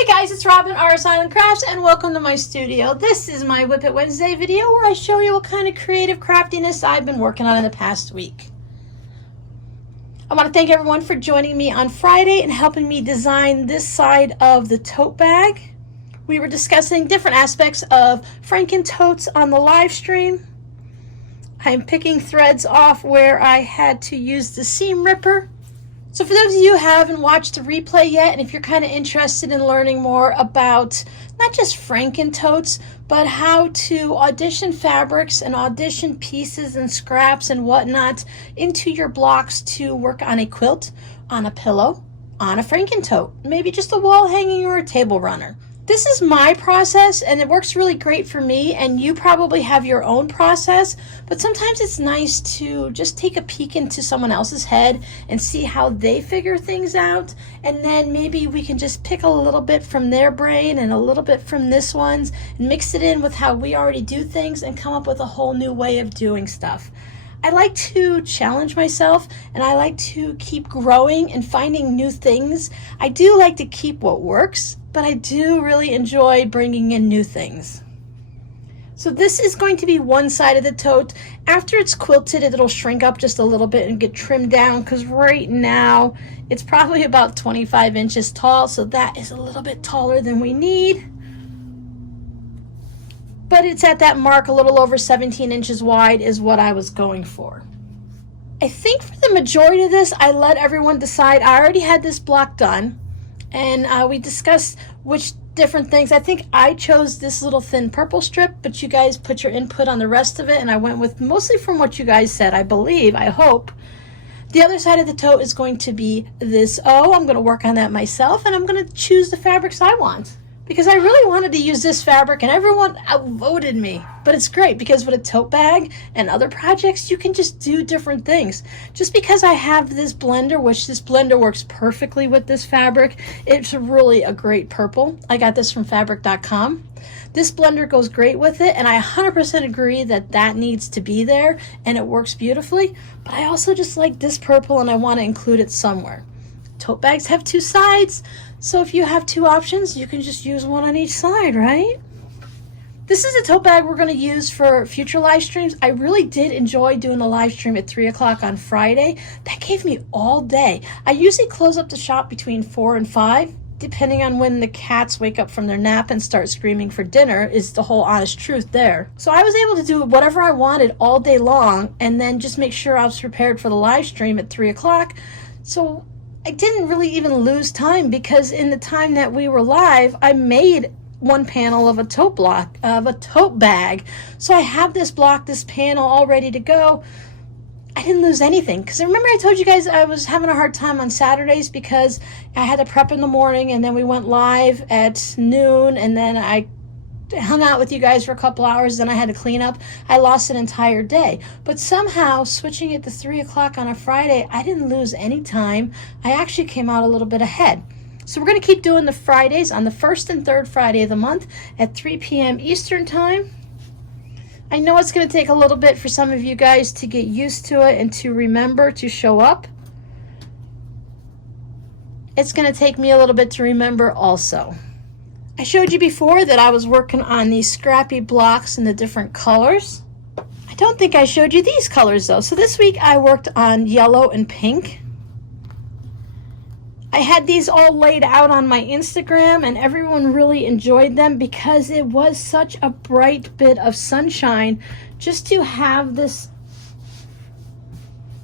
Hey guys, it's Robin, RS Island Crafts, and welcome to my studio. This is my Whip It Wednesday video where I show you what kind of creative craftiness I've been working on in the past week. I want to thank everyone for joining me on Friday and helping me design this side of the tote bag. We were discussing different aspects of Franken totes on the live stream. I'm picking threads off where I had to use the seam ripper. So for those of you who haven't watched the replay yet, and if you're kind of interested in learning more about not just Franken totes, but how to audition fabrics and audition pieces and scraps and whatnot into your blocks to work on a quilt, on a pillow, on a Franken tote, maybe just a wall hanging or a table runner. This is my process and it works really great for me, and you probably have your own process, but sometimes it's nice to just take a peek into someone else's head and see how they figure things out, and then maybe we can just pick a little bit from their brain and a little bit from this one's and mix it in with how we already do things and come up with a whole new way of doing stuff. I like to challenge myself and I like to keep growing and finding new things. I do like to keep what works, but I do really enjoy bringing in new things. So this is going to be one side of the tote. After it's quilted, it'll shrink up just a little bit and get trimmed down, because right now it's probably about 25 inches tall, so that is a little bit taller than we need. But it's at that mark, a little over 17 inches wide is what I was going for. I think for the majority of this, I let everyone decide. I already had this block done, and we discussed which different things. I think I chose this little thin purple strip, but you guys put your input on the rest of it, and I went with mostly from what you guys said, I believe, I hope. The other side of the tote is going to be this O. I'm going to work on that myself, and I'm going to choose the fabrics I want, because I really wanted to use this fabric and everyone outvoted me. But it's great because with a tote bag and other projects, you can just do different things. Just because I have this blender, which this blender works perfectly with this fabric, it's really a great purple. I got this from fabric.com. This blender goes great with it, and I 100% agree that that needs to be there and it works beautifully. But I also just like this purple and I want to include it somewhere. Tote bags have two sides, so if you have two options, you can just use one on each side, right? This is a tote bag we're going to use for future live streams. I really did enjoy doing a live stream at 3 o'clock on Friday. That gave me all day. I usually close up the shop between 4 and 5, depending on when the cats wake up from their nap and start screaming for dinner, is the whole honest truth there. So I was able to do whatever I wanted all day long and then just make sure I was prepared for the live stream at 3 o'clock. So I didn't really even lose time, because in the time that we were live, I made one panel of a tote block, of a tote bag. So I have this block, this panel all ready to go. I didn't lose anything, because remember I told you guys I was having a hard time on Saturdays because I had to prep in the morning, and then we went live at noon, and then I hung out with you guys for a couple hours, then I had to clean up. I lost an entire day. But somehow switching it to 3 o'clock on a Friday, I didn't lose any time. I actually came out a little bit ahead. So we're going to keep doing the Fridays on the first and third Friday of the month at 3 p.m. Eastern time. I know it's going to take a little bit for some of you guys to get used to it and to remember to show up. It's going to take me a little bit to remember also. I showed you before that I was working on these scrappy blocks in the different colors. I don't think I showed you these colors though. So this week I worked on yellow and pink. I had these all laid out on my Instagram, and everyone really enjoyed them because it was such a bright bit of sunshine just to have this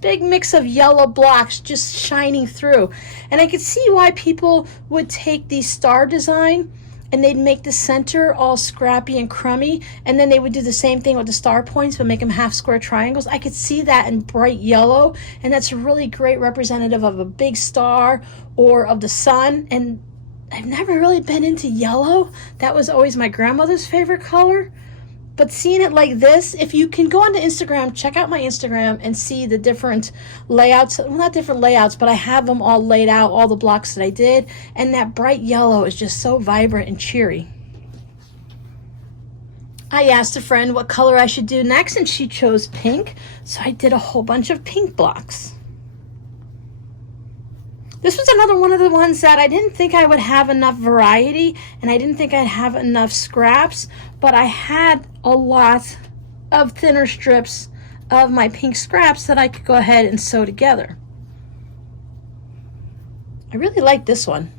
big mix of yellow blocks just shining through. And I could see why people would take the star design and they'd make the center all scrappy and crummy, and then they would do the same thing with the star points but make them half square triangles. I could see that in bright yellow, and that's a really great representative of a big star or of the sun. And I've never really been into yellow. That was always my grandmother's favorite color. But seeing it like this, if you can go onto Instagram, check out my Instagram and see the different layouts. Well, not different layouts, but I have them all laid out, all the blocks that I did. And that bright yellow is just so vibrant and cheery. I asked a friend what color I should do next, and she chose pink. So I did a whole bunch of pink blocks. This was another one of the ones that I didn't think I would have enough variety, and I didn't think I'd have enough scraps, but I had a lot of thinner strips of my pink scraps that I could go ahead and sew together. I really like this one.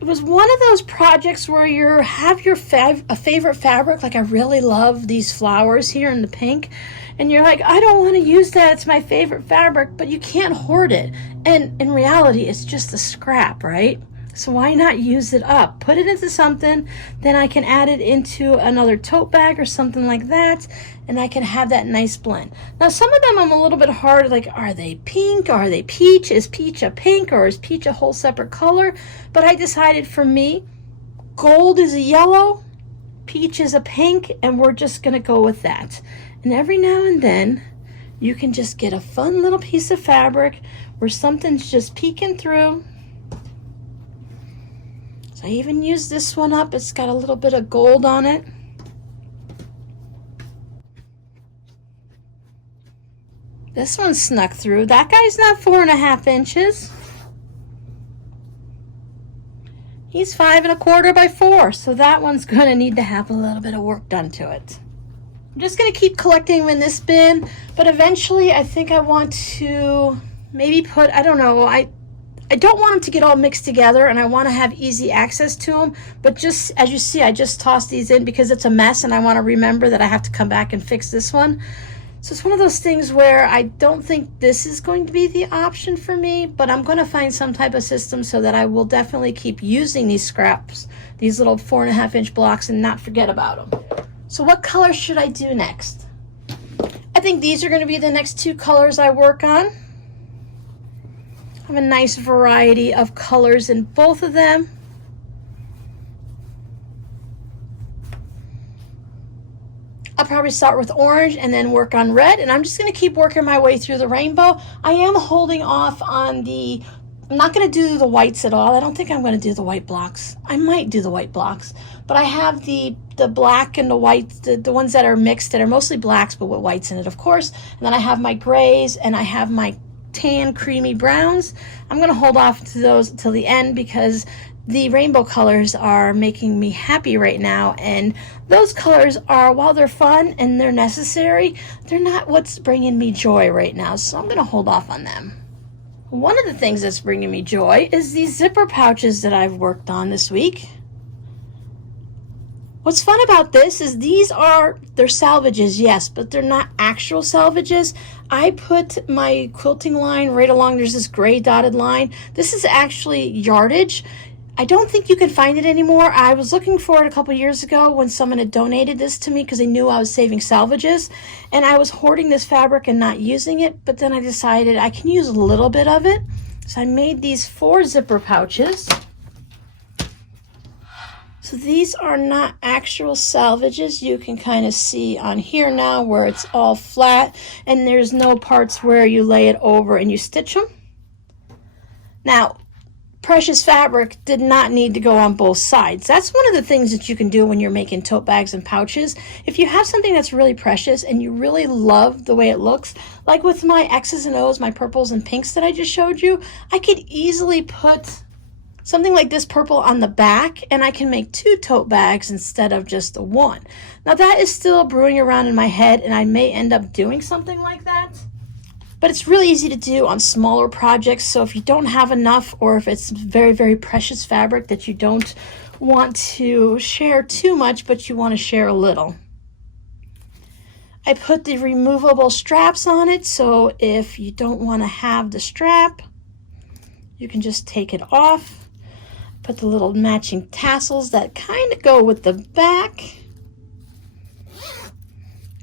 It was one of those projects where you have your a favorite fabric, like I really love these flowers here in the pink, and you're like, I don't want to use that, it's my favorite fabric, but you can't hoard it. And in reality, it's just a scrap, right? So why not use it up? Put it into something, then I can add it into another tote bag or something like that, and I can have that nice blend. Now some of them I'm a little bit hard, like are they pink, are they peach? Is peach a pink or is peach a whole separate color? But I decided for me, gold is a yellow, peach is a pink, and we're just gonna go with that. And every now and then, you can just get a fun little piece of fabric where something's just peeking through. So I even used this one up. It's got a little bit of gold on it. This one snuck through. That guy's not 4.5 inches. He's 5 1/4 by 4. So that one's gonna need to have a little bit of work done to it. I'm just gonna keep collecting them in this bin, but eventually I think I want to maybe put, I don't know, I don't want them to get all mixed together, and I want to have easy access to them, but just as you see, I just tossed these in because it's a mess and I want to remember that I have to come back and fix this one. So it's one of those things where I don't think this is going to be the option for me, but I'm going to find some type of system so that I will definitely keep using these scraps, these little 4.5 inch blocks, and not forget about them. So what color should I do next? I think these are going to be the next 2 colors I work on. I have a nice variety of colors in both of them. I'll probably start with orange and then work on red, and I'm just going to keep working my way through the rainbow. I am holding off on the, I'm not going to do the whites at all. I don't think I'm going to do the white blocks. I might do the white blocks, but I have the black and the white, the ones that are mixed, that are mostly blacks but with whites in it, of course. And then I have my grays and I have my tan creamy browns. I'm going to hold off to those till the end because the rainbow colors are making me happy right now, and those colors are, while they're fun and they're necessary, they're not what's bringing me joy right now, so I'm going to hold off on them. One of the things that's bringing me joy is these zipper pouches that I've worked on this week. What's fun about this is they're salvages, yes, but they're not actual salvages. I put my quilting line right along, there's this gray dotted line. This is actually yardage. I don't think you can find it anymore. I was looking for it a couple years ago when someone had donated this to me because they knew I was saving salvages, and I was hoarding this fabric and not using it, but then I decided I can use a little bit of it. So I made these 4 zipper pouches. So these are not actual salvages. You can kind of see on here now where it's all flat and there's no parts where you lay it over and you stitch them. Now, precious fabric did not need to go on both sides. That's one of the things that you can do when you're making tote bags and pouches. If you have something that's really precious and you really love the way it looks, like with my X's and O's, my purples and pinks that I just showed you, I could easily put something like this purple on the back, and I can make 2 tote bags instead of just the 1. Now that is still brewing around in my head, and I may end up doing something like that. But it's really easy to do on smaller projects, so if you don't have enough, or if it's very, very precious fabric that you don't want to share too much, but you want to share a little. I put the removable straps on it, so if you don't want to have the strap, you can just take it off. Put the little matching tassels that kind of go with the back.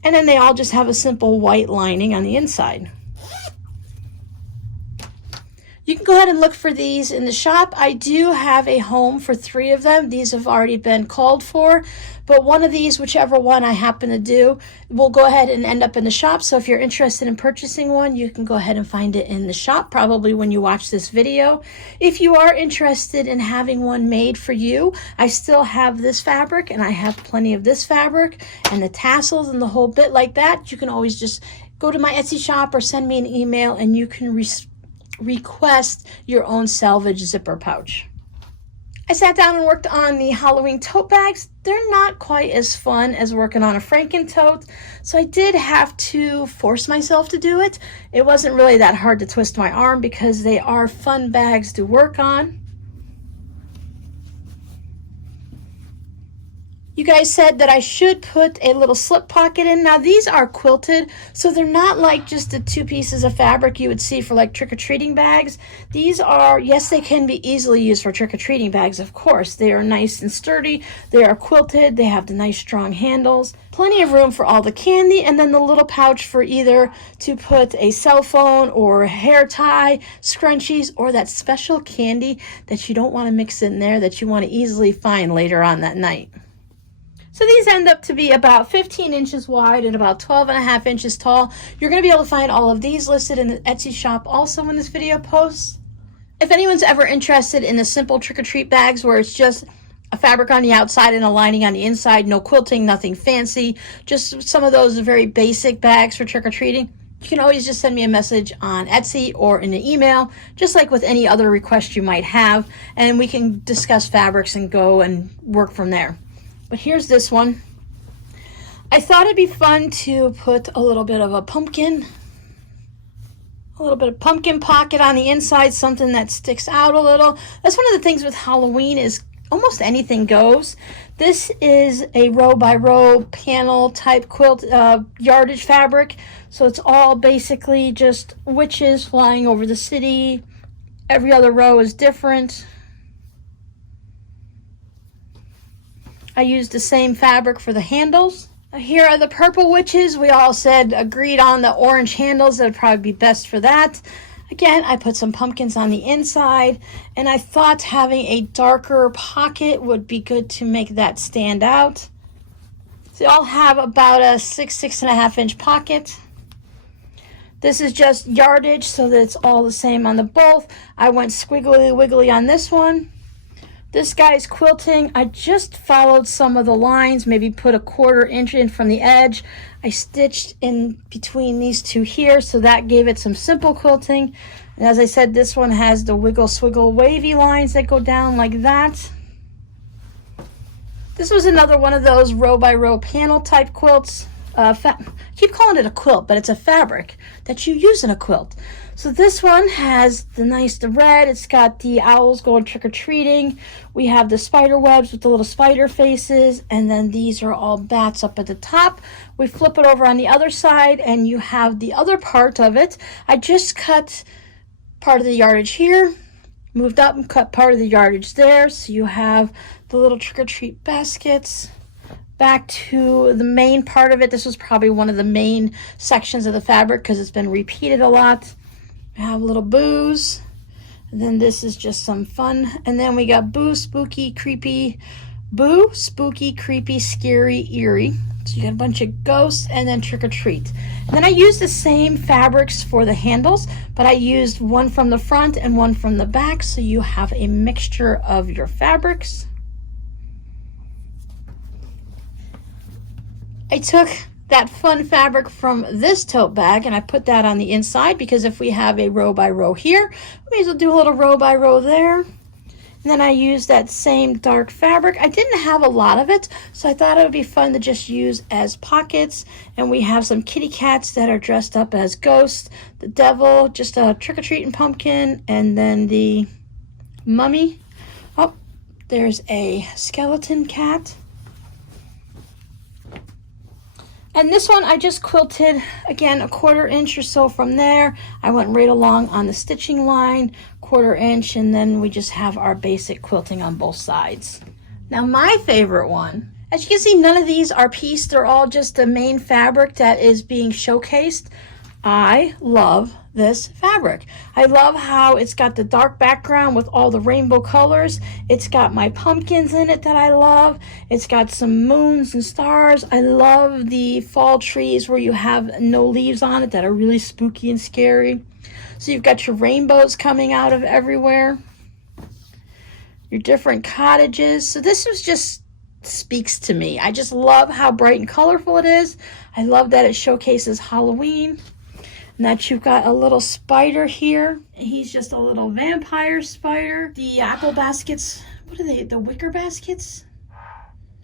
And then they all just have a simple white lining on the inside. You can go ahead and look for these in the shop. I do have a home for 3 of them. These have already been called for, but one of these, whichever one I happen to do, will go ahead and end up in the shop. So if you're interested in purchasing one, you can go ahead and find it in the shop, probably when you watch this video. If you are interested in having one made for you, I still have this fabric, and I have plenty of this fabric and the tassels and the whole bit like that. You can always just go to my Etsy shop or send me an email and you can request your own salvage zipper pouch. I sat down and worked on the Halloween tote bags. They're not quite as fun as working on a Franken tote, so I did have to force myself to do it. It wasn't really that hard to twist my arm because they are fun bags to work on. You guys said that I should put a little slip pocket in. Now these are quilted, so they're not like just the 2 pieces of fabric you would see for like trick-or-treating bags. These are, yes, they can be easily used for trick-or-treating bags, of course. They are nice and sturdy. They are quilted. They have the nice strong handles. Plenty of room for all the candy, and then the little pouch for either to put a cell phone or hair tie, scrunchies, or that special candy that you don't want to mix in there that you want to easily find later on that night. So these end up to be about 15 inches wide and about 12.5 inches tall. You're going to be able to find all of these listed in the Etsy shop also when this video posts. If anyone's ever interested in the simple trick-or-treat bags where it's just a fabric on the outside and a lining on the inside, no quilting, nothing fancy, just some of those very basic bags for trick-or-treating, you can always just send me a message on Etsy or in an email, just like with any other request you might have, and we can discuss fabrics and go and work from there. But here's this one. I thought it'd be fun to put a little bit of a pumpkin pocket on the inside, something that sticks out a little. That's one of the things with Halloween is almost anything goes. This is a row by row panel type quilt yardage fabric. So it's all basically just witches flying over the city. Every other row is different. I used the same fabric for the handles. Here are the purple witches. We all agreed on the orange handles. That would probably be best for that. Again, I put some pumpkins on the inside, and I thought having a darker pocket would be good to make that stand out. So they all have about a 6.5 inch pocket. This is just yardage, so that it's all the same on the both. I went squiggly wiggly on this one. This guy's quilting. I just followed some of the lines, maybe put a 1/4 inch in from the edge. I stitched in between these two here, so that gave it some simple quilting. And as I said, this one has the wiggle swiggle wavy lines that go down like that. This was another one of those row by row panel type quilts. I keep calling it a quilt, but it's a fabric that you use in a quilt. So this one has the red. It's got the owls going trick-or-treating. We have the spider webs with the little spider faces, and then these are all bats up at the top. We flip it over on the other side, and you have the other part of it. I just cut part of the yardage here, moved up and cut part of the yardage there. So you have the little trick-or-treat baskets. Back to the main part of it. This was probably one of the main sections of the fabric because it's been repeated a lot. We have little boos, and then this is just some fun. And then we got boo, spooky, creepy, scary, eerie. So you got a bunch of ghosts and then trick or treat. And then I used the same fabrics for the handles, but I used one from the front and one from the back, so you have a mixture of your fabrics. I took that fun fabric from this tote bag and I put that on the inside because if we have a row by row here, we may as well do a little row by row there. And then I used that same dark fabric. I didn't have a lot of it, so I thought it would be fun to just use as pockets. And we have some kitty cats that are dressed up as ghosts, the devil, just a trick-or-treating pumpkin, and then the mummy. Oh, there's a skeleton cat. And this one I just quilted, again, a 1/4 inch or so from there. I went right along on the stitching line, 1/4 inch, and then we just have our basic quilting on both sides. Now my favorite one, as you can see, none of these are pieced. They're all just the main fabric that is being showcased. I love this fabric. I love how it's got the dark background with all the rainbow colors. It's got my pumpkins in it that I love. It's got some moons and stars. I love the fall trees where you have no leaves on it that are really spooky and scary. So you've got your rainbows coming out of everywhere. Your different cottages. So this was just speaks to me. I just love how bright and colorful it is. I love that it showcases Halloween. And that you've got a little spider here. He's just a little vampire spider. The apple baskets, what are they? The wicker baskets?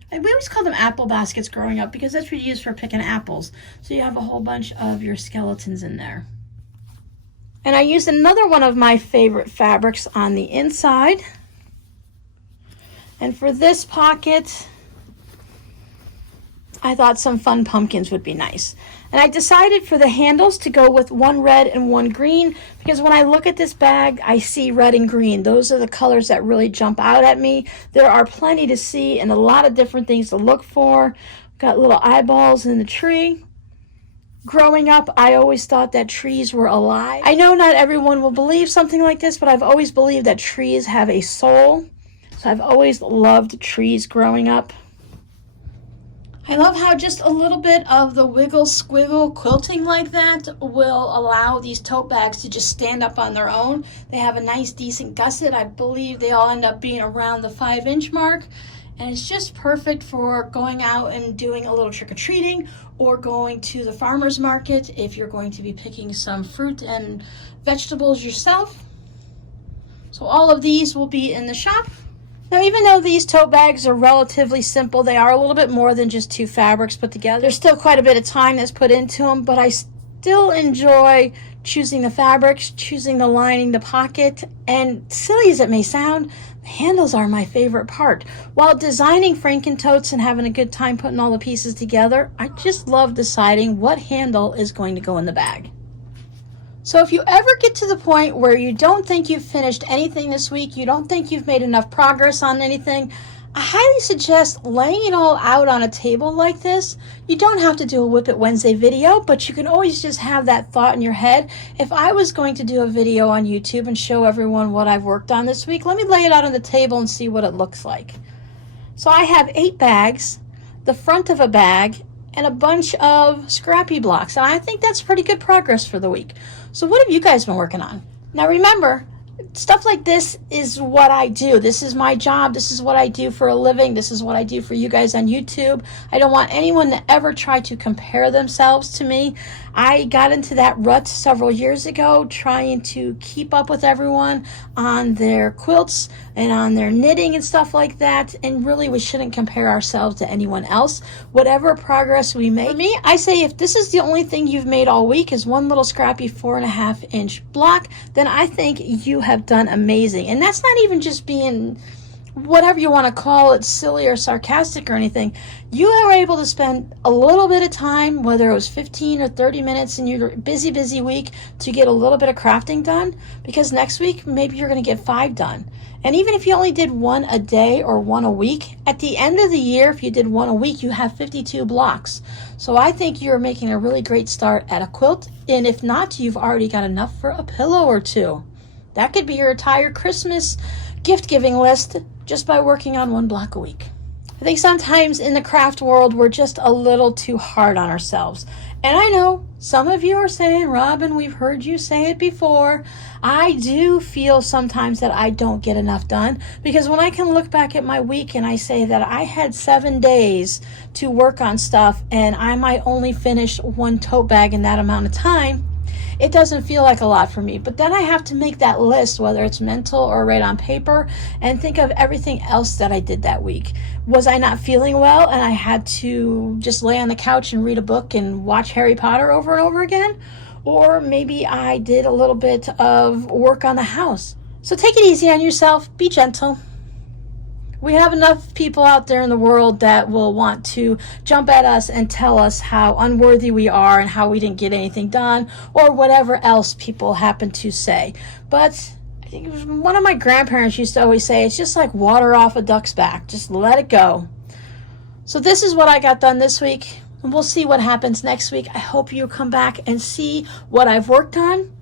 We always call them apple baskets growing up because that's what you use for picking apples. So you have a whole bunch of your skeletons in there. And I used another one of my favorite fabrics on the inside. And for this pocket, I thought some fun pumpkins would be nice. And I decided for the handles to go with one red and one green because when I look at this bag, I see red and green. Those are the colors that really jump out at me. There are plenty to see and a lot of different things to look for. Got little eyeballs in the tree. Growing up, I always thought that trees were alive. I know not everyone will believe something like this, but I've always believed that trees have a soul. So I've always loved trees growing up. I love how just a little bit of the wiggle squiggle quilting like that will allow these tote bags to just stand up on their own. They have a nice decent gusset. I believe they all end up being around the 5-inch mark. And it's just perfect for going out and doing a little trick-or-treating or going to the farmer's market if you're going to be picking some fruit and vegetables yourself. So all of these will be in the shop. Now, even though these tote bags are relatively simple, they are a little bit more than just 2 fabrics put together. There's still quite a bit of time that's put into them, but I still enjoy choosing the fabrics, choosing the lining, the pocket, and silly as it may sound, the handles are my favorite part. While designing Franken totes and having a good time putting all the pieces together, I just love deciding what handle is going to go in the bag. So if you ever get to the point where you don't think you've finished anything this week, you don't think you've made enough progress on anything, I highly suggest laying it all out on a table like this. You don't have to do a Whip It Wednesday video, but you can always just have that thought in your head. If I was going to do a video on YouTube and show everyone what I've worked on this week, let me lay it out on the table and see what it looks like. So I have 8 bags, the front of a bag, and a bunch of scrappy blocks. And I think that's pretty good progress for the week. So what have you guys been working on? Now remember, stuff like this is what I do. This is my job. This is what I do for a living. This is what I do for you guys on YouTube. I don't want anyone to ever try to compare themselves to me. I got into that rut several years ago, trying to keep up with everyone on their quilts and on their knitting and stuff like that. And really, we shouldn't compare ourselves to anyone else. Whatever progress we make. For me, I say if this is the only thing you've made all week is one little scrappy 4.5-inch block, then I think you have done amazing. And that's not even just being whatever you want to call it, silly or sarcastic or anything. You were able to spend a little bit of time, whether it was 15 or 30 minutes in your busy week, to get a little bit of crafting done, because next week maybe you're going to get 5 done. And even if you only did 1 a day or 1 a week, at the end of the year, if you did 1 a week, you have 52 blocks. So I think you're making a really great start at a quilt, and if not, you've already got enough for a pillow or 2. That could be your entire Christmas gift-giving list just by working on 1 block a week. I think sometimes in the craft world, we're just a little too hard on ourselves. And I know some of you are saying, Robin, we've heard you say it before. I do feel sometimes that I don't get enough done, because when I can look back at my week and I say that I had 7 days to work on stuff and I might only finish 1 tote bag in that amount of time, it doesn't feel like a lot for me. But then I have to make that list, whether it's mental or right on paper, and think of everything else that I did that week. Was I not feeling well and I had to just lay on the couch and read a book and watch Harry Potter over and over again? Or maybe I did a little bit of work on the house. So take it easy on yourself. Be gentle. We have enough people out there in the world that will want to jump at us and tell us how unworthy we are and how we didn't get anything done, or whatever else people happen to say. But I think it was one of my grandparents used to always say, it's just like water off a duck's back. Just let it go. So this is what I got done this week, and we'll see what happens next week. I hope you come back and see what I've worked on.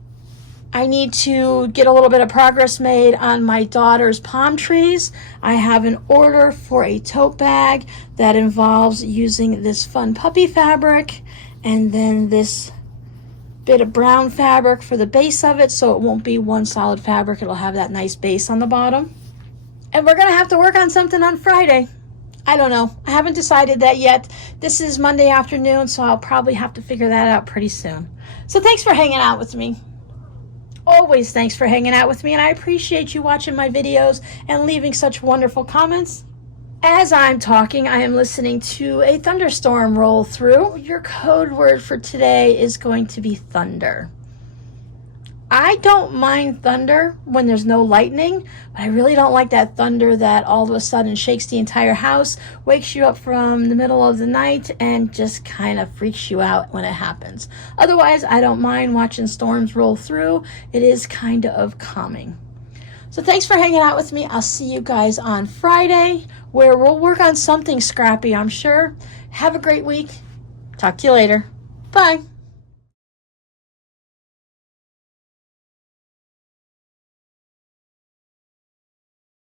I need to get a little bit of progress made on my daughter's palm trees. I have an order for a tote bag that involves using this fun puppy fabric and then this bit of brown fabric for the base of it, so it won't be one solid fabric. It'll have that nice base on the bottom. And we're going to have to work on something on Friday. I don't know. I haven't decided that yet. This is Monday afternoon, so I'll probably have to figure that out pretty soon. So thanks for hanging out with me. Always thanks for hanging out with me, and I appreciate you watching my videos and leaving such wonderful comments. As I'm talking, I am listening to a thunderstorm roll through. Your code word for today is going to be thunder. I don't mind thunder when there's no lightning, but I really don't like that thunder that all of a sudden shakes the entire house, wakes you up from the middle of the night, and just kind of freaks you out when it happens. Otherwise, I don't mind watching storms roll through. It is kind of calming. So thanks for hanging out with me. I'll see you guys on Friday, where we'll work on something scrappy, I'm sure. Have a great week. Talk to you later. Bye.